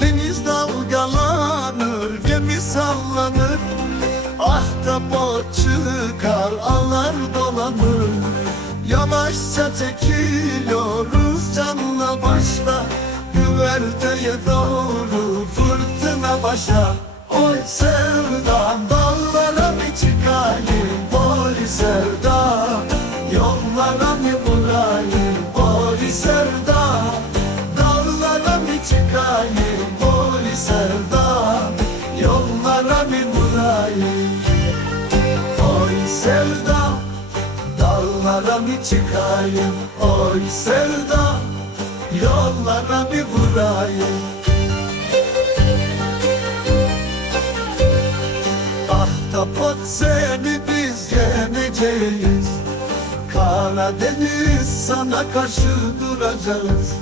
Deniz dalgalanır, gemi sallanır. Ahtapot çıkar, ağlar dolanır. Yavaşça çekiliyoruz canla başla. Güverteye doğru fırtına başa Oy sevdam dallara bir çıkayım? Oy sevdam yollara Oy sevdam Yollara mı vurayım Oy sevdam Dağlara çıkayım. Oy sevdam Yollara mı vurayım Ahtapot seni biz yeneceğiz. Karadeniz sana karşı duracağız